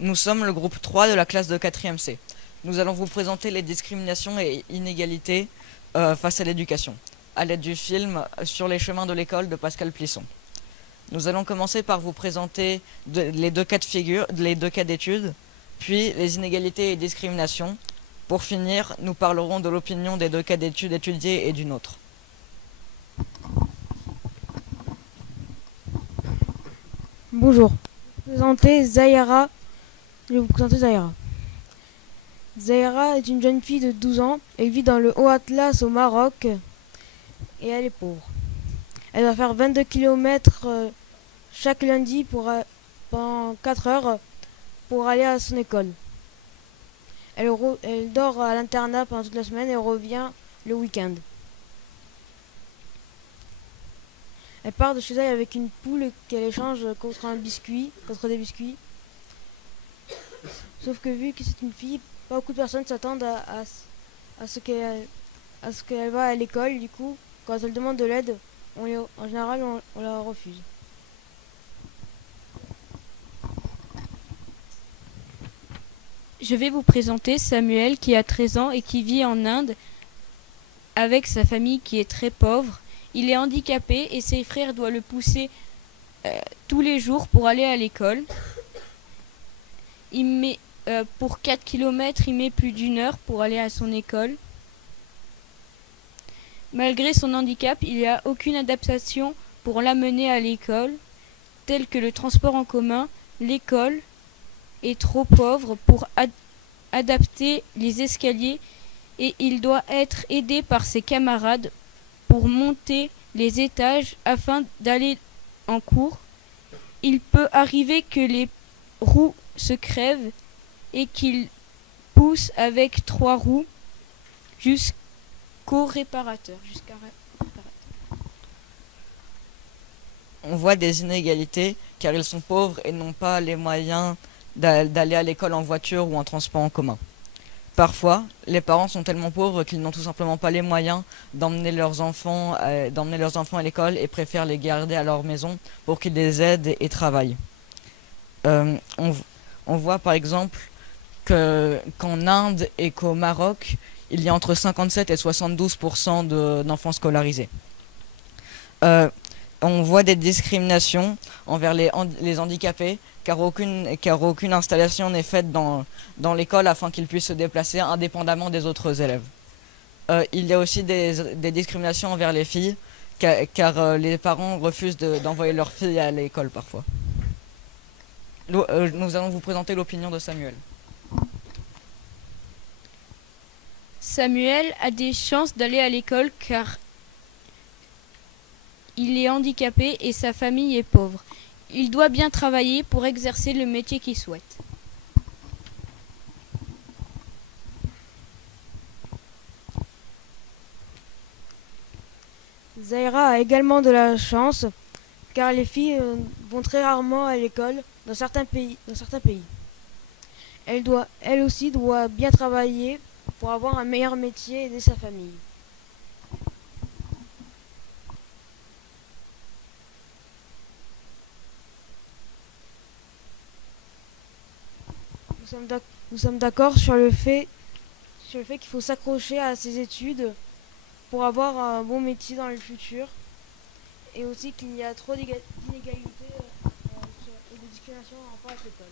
Nous sommes le groupe 3 de la classe de 4e C. Nous allons vous présenter les discriminations et inégalités face à l'éducation, à l'aide du film Sur les chemins de l'école de Pascal Plisson. Nous allons commencer par vous présenter les deux cas de figure, les deux cas d'études, puis les inégalités et discriminations. Pour finir, nous parlerons de l'opinion des deux cas d'études étudiés et du nôtre. Bonjour, je vais vous présenter Zahira. Zahira est une jeune fille de 12 ans, elle vit dans le Haut Atlas au Maroc et elle est pauvre. Elle va faire 22 km chaque lundi pendant 4 heures pour aller à son école. Elle dort à l'internat pendant toute la semaine et revient le week-end. Elle part de chez elle avec une poule qu'elle échange contre des biscuits. Sauf que vu que c'est une fille, pas beaucoup de personnes s'attendent à ce qu'elle va à l'école. Du coup, quand elle demande de l'aide, en général, on la refuse. Je vais vous présenter Samuel qui a 13 ans et qui vit en Inde avec sa famille qui est très pauvre. Il est handicapé et ses frères doivent le pousser tous les jours pour aller à l'école. Pour 4 km, il met plus d'une heure pour aller à son école. Malgré son handicap, il n'y a aucune adaptation pour l'amener à l'école, telle que le transport en commun. L'école est trop pauvre pour adapter les escaliers et il doit être aidé par ses camarades pour monter les étages afin d'aller en cours. Il peut arriver que les roues se crèvent et qu'il pousse avec 3 roues jusqu'au réparateur. On voit des inégalités car ils sont pauvres et n'ont pas les moyens d'aller à l'école en voiture ou en transport en commun. Parfois, les parents sont tellement pauvres qu'ils n'ont tout simplement pas les moyens d'emmener leurs enfants à l'école et préfèrent les garder à leur maison pour qu'ils les aident et travaillent. On voit par exemple qu'en Inde et qu'au Maroc, il y a entre 57 et 72% d'enfants scolarisés. On voit des discriminations envers les handicapés car aucune installation n'est faite dans l'école afin qu'ils puissent se déplacer indépendamment des autres élèves. Il y a aussi des discriminations envers les filles car les parents refusent d'envoyer leurs filles à l'école parfois. Nous allons vous présenter l'opinion de Samuel. Samuel a des chances d'aller à l'école car il est handicapé et sa famille est pauvre. Il doit bien travailler pour exercer le métier qu'il souhaite. Zahira a également de la chance car les filles vont très rarement à l'école dans certains pays. Elle aussi doit bien travailler pour avoir un meilleur métier et aider sa famille. Nous sommes d'accord sur le fait qu'il faut s'accrocher à ses études pour avoir un bon métier dans le futur et aussi qu'il y a trop d'inégalités et de discrimination en rapport avec l'école.